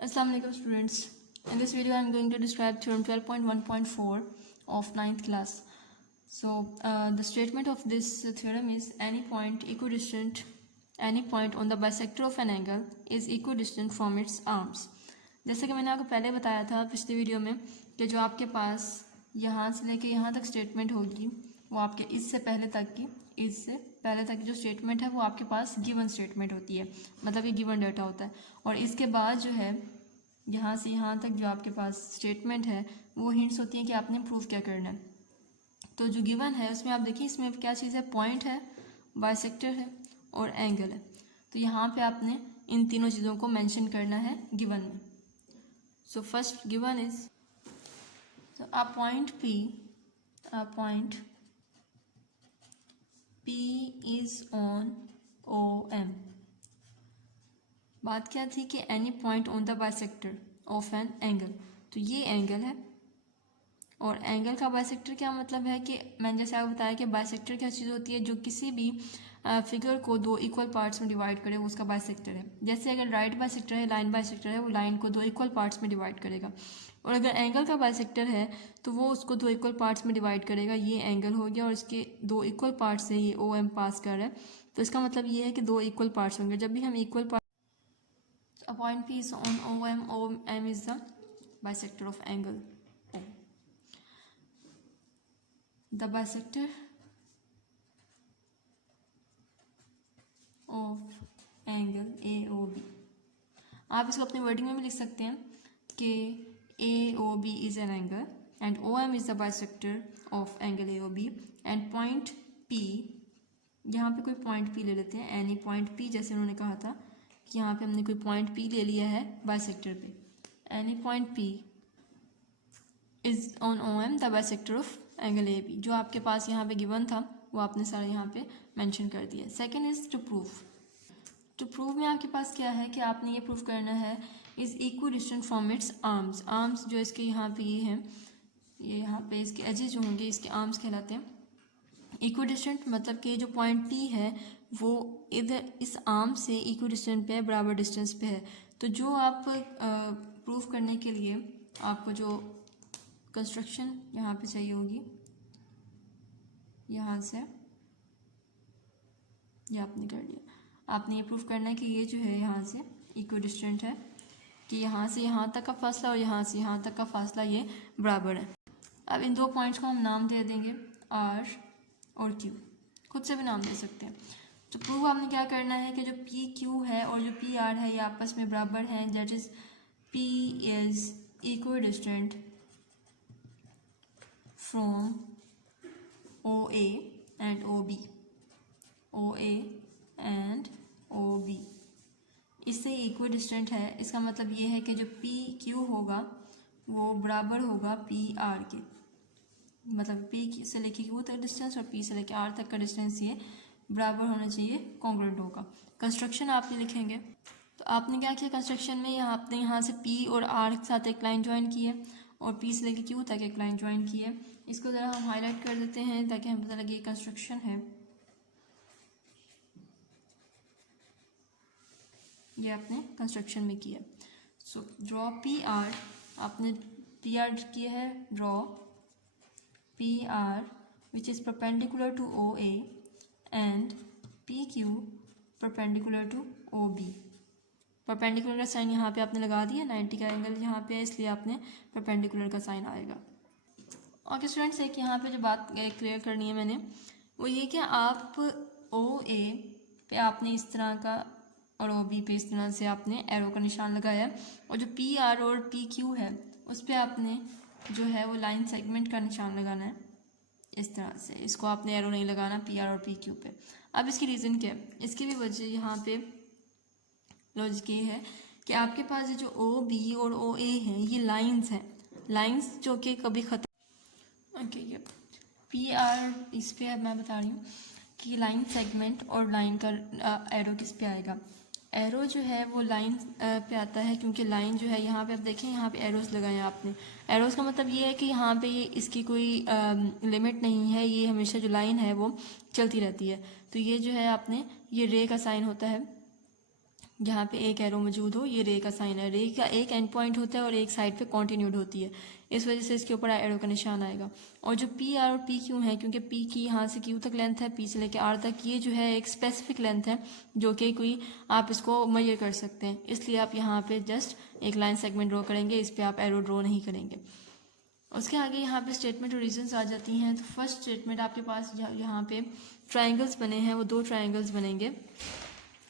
Assalamu alaikum students. In this video I am going to describe theorem 12.1.4 of 9th class. So the statement of this theorem is any point on the bisector of an angle is equidistant from its arms. जैसे कि मैंने आपको पहले बताया था पिछली video में कि जो आपके पास यहाँ से लेके यहाँ तक स्टेटमेंट होगी वो आपके इससे पहले तक की जो स्टेटमेंट है वो आपके पास गिवन स्टेटमेंट होती है, मतलब ये गिवन डाटा होता है। और इसके बाद जो है यहाँ से यहाँ तक जो आपके पास स्टेटमेंट है वो हिंट्स होती हैं कि आपने प्रूफ क्या करना है। तो जो गिवन है उसमें आप देखिए इसमें क्या चीज़ है, पॉइंट है, बाइसेक्टर है और एंगल है। तो यहाँ पे आपने इन तीनों चीज़ों को मेंशन करना है गिवन में। So first given is a point P is on OM। बात क्या थी कि any point on the bisector of an angle, तो ये एंगल है और एंगल का बाइसेक्टर क्या मतलब है कि मैंने जैसे आपको बताया कि बाइसेक्टर क्या चीज़ होती है, जो किसी भी फिगर को दो इक्वल पार्ट्स में डिवाइड करे वो उसका बाइसेक्टर है। जैसे अगर राइट बाइसेक्टर है, लाइन बाइसेक्टर है, वो लाइन को दो इक्वल पार्ट्स में डिवाइड करेगा। और अगर एंगल का बाइसेक्टर है तो वो उसको दो इक्वल पार्ट्स में डिवाइड करेगा। ये एंगल हो गया और इसके दो इक्वल पार्ट्स से ये OM पास कर रहा है, तो इसका मतलब ये है कि दो इक्वल पार्ट्स होंगे। जब भी हम equal part A point P is on OM. OM is the bisector of angle O. The bisector of angle AOB. आप इसको अपनी वर्डिंग में भी लिख सकते हैं कि AOB is an angle and OM is the bisector of angle AOB and point P, यहाँ पे कोई पॉइंट P ले लेते हैं, एनी पॉइंट P, जैसे उन्होंने कहा था कि यहाँ पे हमने कोई पॉइंट P ले लिया है बाइसेक्टर पे। Any point P is on OM the bisector of angle AB। जो आपके पास यहाँ पे गिवन था वो आपने सारा यहाँ पे मेंशन कर दिया। सेकंड इज टू प्रूव में आपके पास क्या है कि आपने ये प्रूव करना है is equidistant from its arms जो इसके यहाँ पे ये हैं, ये यहाँ पे इसके एजेस जो होंगे इसके आर्म्स कहलाते हैं। इक्विडिस्टेंट मतलब कि जो पॉइंट P है वो इधर इस आर्म से इक्विडिस्टेंट पे है, बराबर डिस्टेंस पे है। तो जो आप प्रूफ करने के लिए आपको जो कंस्ट्रक्शन यहाँ पे चाहिए होगी, यहाँ से ये आपने कर लिया। आपने ये प्रूफ करना है कि ये जो है यहाँ से इक्विडिस्टेंट है, कि यहाँ से यहाँ तक का फासला और यहाँ से यहाँ तक का फासला ये बराबर है। अब इन दो पॉइंट्स को हम नाम दे देंगे R और Q, खुद से भी नाम दे सकते हैं। तो प्रूव आपने क्या करना है कि जो PQ है और जो PR है ये आपस में बराबर हैं, that is P is equidistant from OA and OB। इससे इक्विडिस्टेंट है, इसका मतलब ये है कि जो PQ होगा वो बराबर होगा PR के, मतलब P से लेके Q तक डिस्टेंस और P से लेके R तक का डिस्टेंस ये बराबर होना चाहिए, कॉन्ग्रुएंट होगा। कंस्ट्रक्शन आपने लिखेंगे तो आपने क्या किया कंस्ट्रक्शन में, आपने यहाँ से P और R के साथ एक लाइन ज्वाइन की है और P से लेके Q तक एक लाइन ज्वाइन की है। इसको ज़रा हम हाईलाइट कर देते हैं ताकि हमें पता लगे कंस्ट्रक्शन है। ये आपने कंस्ट्रक्शन में किया। सो ड्रॉ PR, आपने PR किया है, draw PR which is perpendicular to OA and PQ perpendicular to OB। Perpendicular का साइन यहाँ पे आपने लगा दिया, 90 का एंगल यहाँ पे है इसलिए आपने परपेंडिकुलर का साइन आएगा। ओके स्टूडेंट्स, एक यहाँ पे जो बात क्लियर करनी है मैंने वो ये कि आप OA पे आपने इस तरह का और OB पे इस तरह से आपने एरो का निशान लगाया है और जो PR और PQ है उस पर आपने जो है वो लाइन सेगमेंट का निशान लगाना है इस तरह से। इसको आपने एरो नहीं लगाना PR और PQ पे। अब इसकी रीज़न क्या है, इसकी भी वजह यहाँ पे लॉजिक ये है कि आपके पास ये जो OB और OA हैं ये लाइंस हैं, लाइंस जो कि कभी ख़त्म। ओके, ये PR इस पे मैं बता रही हूँ कि लाइन सेगमेंट और लाइन का एरो किस पे आएगा। एरो जो है वो लाइन पे आता है क्योंकि लाइन जो है यहाँ पे आप देखें यहाँ पे एरोस लगाए हैं आपने। एरोस का मतलब ये है कि यहाँ पे ये इसकी कोई लिमिट नहीं है, ये हमेशा जो लाइन है वो चलती रहती है। तो ये जो है आपने ये रे का साइन होता है, यहाँ पे एक एरो मौजूद हो, ये रे का साइन है, रे का एक एंड पॉइंट होता है और एक साइड पे कॉन्टिन्यूड होती है, इस वजह से इसके ऊपर एरो का निशान आएगा। और जो पी आर और पी क्यू है, क्योंकि पी की यहाँ से क्यू तक लेंथ है, पी से लेकर आर तक, ये जो है एक स्पेसिफिक लेंथ है जो कि कोई आप इसको मेजर कर सकते हैं, इसलिए आप यहाँ पे जस्ट एक लाइन सेगमेंट ड्रॉ करेंगे, इस पर आप एरो ड्रॉ नहीं करेंगे। उसके आगे यहाँ पे स्टेटमेंट और रीजंस आ जाती हैं। तो फर्स्ट स्टेटमेंट आपके पास यहाँ पे ट्राइंगल्स बने हैं, वो दो ट्राइंगल्स बनेंगे।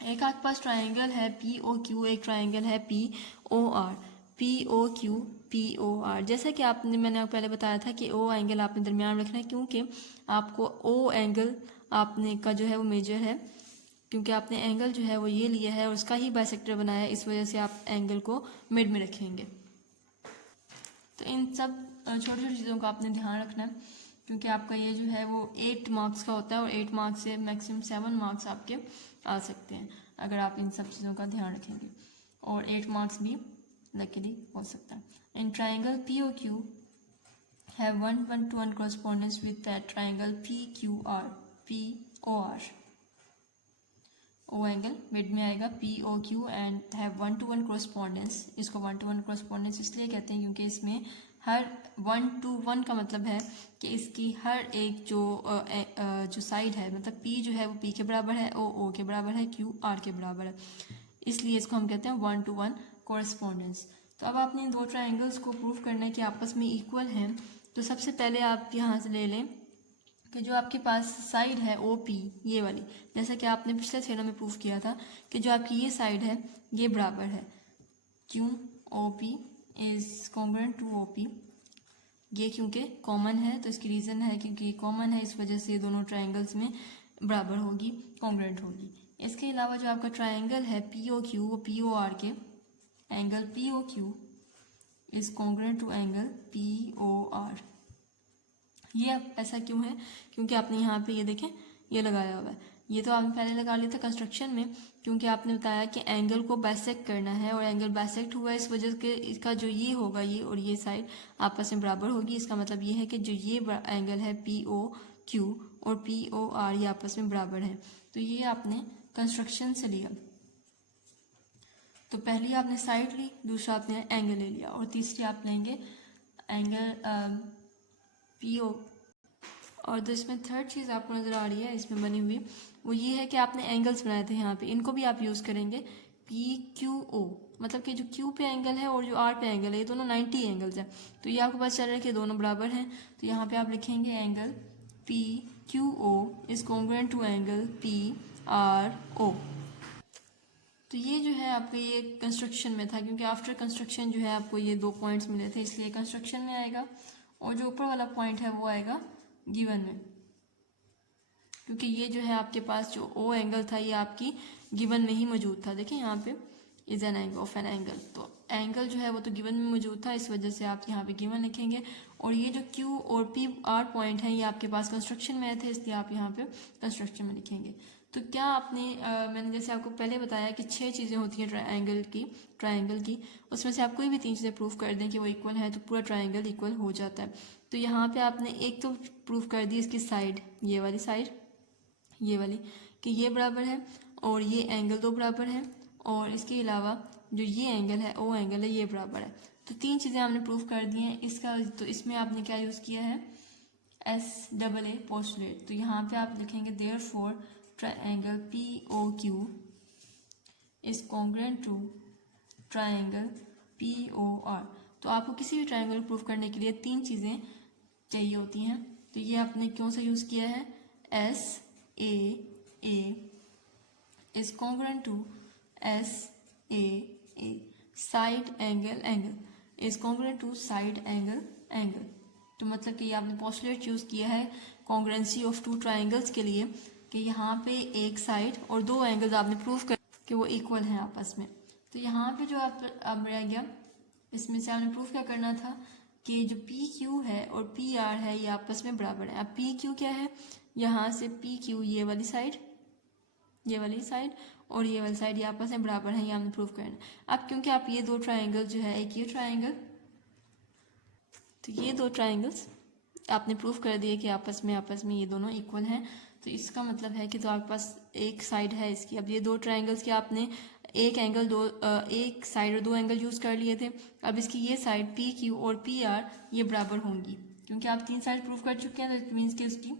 एक आपके पास ट्राइंगल है पी ओ क्यू, एक ट्राइंगल है P O R, P O Q P O R. जैसा कि मैंने आपको पहले बताया था कि ओ एंगल आपने दरमियान रखना है, क्योंकि आपको ओ एंगल आपने का जो है वो मेजर है, क्योंकि आपने एंगल जो है वो ये लिया है और उसका ही बाइसेक्टर बनाया है, इस वजह से आप एंगल को मिड में रखेंगे। तो इन सब छोटी छोटी चीज़ों का आपने ध्यान रखना है, क्योंकि आपका ये जो है वो 8 मार्क्स का होता है और 8 मार्क्स से मैक्सिमम 7 मार्क्स आपके आ सकते हैं अगर आप इन सब चीज़ों का ध्यान रखेंगे, और 8 मार्क्स भी लकीली हो सकता है। In triangle P O Q have 1:1 correspondence with that triangle P Q R, P O R. O angle mid में आएगा P O Q and have 1:1 correspondence। इसको 1:1 correspondence इसलिए कहते हैं क्योंकि इसमें हर 1:1 का मतलब है कि इसकी हर एक जो साइड है, मतलब P जो है वो P के बराबर है, O के बराबर है, Q R के बराबर है, इसलिए इसको हम कहते हैं 1:1 कॉरेस्पॉन्डेंस। तो अब आपने इन दो ट्राइंगल्स को प्रूव करना है कि आपस में इक्वल हैं। तो सबसे पहले आप यहाँ से ले लें कि जो आपके पास साइड है OP ये वाली, जैसा कि आपने पिछले थ्योरम में प्रूव किया था कि जो आपकी ये साइड है ये बराबर है QOP is congruent to OP। ये क्योंकि कॉमन है, तो इसकी रीज़न है क्योंकि ये कॉमन है, इस वजह से ये दोनों ट्राइंगल्स में बराबर होगी, कॉन्ग्रुएंट होगी। इसके अलावा जो आपका ट्राइंगल है POQ, वो POR के angle POQ is congruent to angle POR। ये ऐसा क्यों है? क्योंकि आपने यहाँ पे ये देखें ये लगाया हुआ है, ये तो आपने पहले लगा लिया था कंस्ट्रक्शन में, क्योंकि आपने बताया कि एंगल को बाइसेक्ट करना है और एंगल बाइसेक्ट हुआ है, इस वजह से इसका जो ये होगा, ये और ये साइड आपस में बराबर होगी। इसका मतलब ये है कि जो ये एंगल है POQ और POR ये आपस में बराबर है। तो ये आपने कंस्ट्रक्शन से लिया, तो पहली आपने साइड ली, दूसरा आपने एंगल ले लिया, और तीसरी आप लेंगे एंगल PO। और जो इसमें थर्ड चीज़ आपको नज़र आ रही है इसमें बनी हुई, वो ये है कि आपने एंगल्स बनाए थे यहाँ पे, इनको भी आप यूज़ करेंगे PQO, मतलब कि जो Q पे एंगल है और जो R पे एंगल है ये दोनों 90 एंगल्स हैं। तो ये आपको पता चल रहा है कि दोनों बराबर हैं, तो यहाँ पे आप लिखेंगे angle PQO is congruent to angle PRO। तो ये जो है आपका ये कंस्ट्रक्शन में था, क्योंकि आफ्टर कंस्ट्रक्शन जो है आपको ये दो पॉइंट्स मिले थे, इसलिए कंस्ट्रक्शन में आएगा, और जो ऊपर वाला पॉइंट है वो आएगा गिवन में, क्योंकि ये जो है आपके पास जो O एंगल था ये आपकी गिवन में ही मौजूद था। देखिए यहाँ पे is an angle of an angle, तो एंगल जो है वो तो गिवन में मौजूद था, इस वजह से आप यहाँ पे गिवन लिखेंगे। और ये जो Q और PR पॉइंट है ये आपके पास कंस्ट्रक्शन में थे, इसलिए आप यहाँ पे कंस्ट्रक्शन में लिखेंगे। तो क्या आपने मैंने जैसे आपको पहले बताया कि 6 चीज़ें होती हैं ट्राइंगल की, उसमें से आप कोई भी 3 चीज़ें प्रूव कर दें कि वो इक्वल है तो पूरा ट्राइंगल इक्वल हो जाता है। तो यहाँ पे आपने एक तो प्रूव कर दी इसकी साइड, ये वाली साइड, ये वाली, कि ये बराबर है और ये एंगल दो बराबर है, और इसके अलावा जो ये एंगल है O एंगल है ये बराबर है। तो 3 चीज़ें आपने प्रूव कर दी हैं। इसका तो इसमें आपने क्या यूज़ किया है, SAA पोस्टुलेट। तो यहाँ पे आप लिखेंगे therefore triangle POQ is congruent to triangle POR। तो आपको किसी भी ट्राइंगल प्रूव करने के लिए 3 चीज़ें चाहिए होती हैं। तो ये आपने क्यों से यूज़ किया है, SAA is congruent to SAA, side angle is congruent to side angle. तो मतलब कि आपने पोस्टुलेट यूज़ किया है कॉन्ग्रुएंसी ऑफ 2 ट्राइंगल्स के लिए, कि यहाँ पे एक साइड और 2 एंगल्स आपने प्रूव कर कि वो इक्वल हैं आपस में। तो यहाँ पे जो आप अब रह गया, इसमें से आपने प्रूफ क्या करना था कि जो PQ है और PR है ये आपस में बराबर है। अब PQ क्या है, यहाँ से PQ ये वाली साइड और ये वाली साइड ये आपस में बराबर है, ये आपने प्रूफ करना है। अब क्योंकि आप ये 2 ट्राइंगल जो है, एक ये ट्राइंगल, तो ये 2 ट्राइंगल्स आपने प्रूफ कर दिए कि आपस में ये दोनों इक्वल हैं। तो इसका मतलब है कि तो आपके पास एक साइड है इसकी। अब ये 2 ट्राइंगल्स की आपने एक साइड और 2 एंगल यूज़ कर लिए थे। अब इसकी ये साइड पी क्यू और पी आर ये बराबर होंगी, क्योंकि आप 3 साइड प्रूव कर चुके हैं, तो इट मीन्स कि उसकी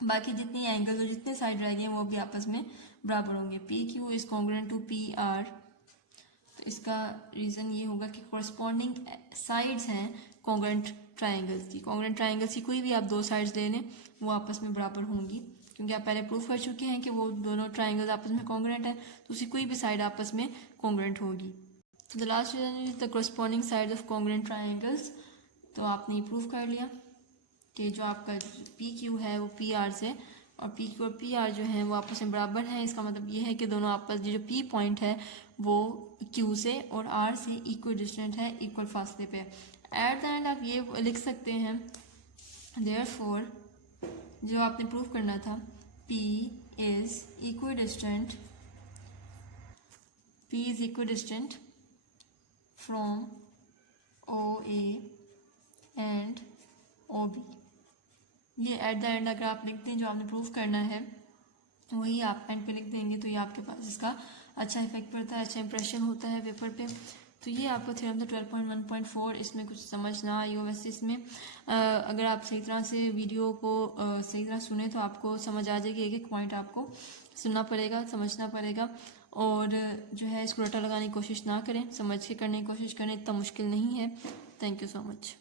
बाकी जितनी एंगल्स और जितने साइड रह गए वो भी आपस में बराबर होंगे। P Q is congruent to P R, तो इसका रीज़न ये होगा कि कॉरस्पॉन्डिंग साइड्स हैं कॉन्ग्रुएंट ट्राइंगल्स की। कॉन्ग्रुएंट ट्राइंगल्स की कोई भी आप 2 साइड्स ले लें वो आपस में बराबर होंगी, क्योंकि आप पहले प्रूफ कर चुके हैं कि वो दोनों ट्राइंगल्स आपस में कॉन्ग्रुएंट है, तो उसकी कोई भी साइड आपस में कॉन्ग्रुएंट होगी। तो the last reason is the corresponding sides of congruent triangles. तो आपने ये प्रूफ कर लिया कि जो आपका पी क्यू है वो पी आर से, और पी क्यू और पी आर जो है वो आपस में बराबर हैं। इसका मतलब ये है कि दोनों आपस जो पी पॉइंट है वो क्यू से और आर से इक्वल डिस्टेंट है, इक्वल फासले पे। एट द एंड आप ये लिख सकते हैं देयरफॉर जो आपने प्रूफ करना था, P is equidistant from OA and OB। ये एट द एंड अगर आप लिखते हैं जो आपने प्रूफ करना है वही आप एंड पे लिख देंगे, तो ये आपके पास इसका अच्छा इफेक्ट पड़ता है, अच्छा इंप्रेशन होता है पेपर पे। तो ये आपका थ्योरम था 12.1.4। इसमें कुछ समझ ना आई हो, वैसे इसमें अगर आप सही तरह से वीडियो को सही तरह सुने तो आपको समझ आ जाएगी। एक एक पॉइंट आपको सुनना पड़ेगा, समझना पड़ेगा, और जो है इसको रटा लगाने की कोशिश ना करें, समझ के करने की कोशिश करें, इतना मुश्किल नहीं है। Thank you so much.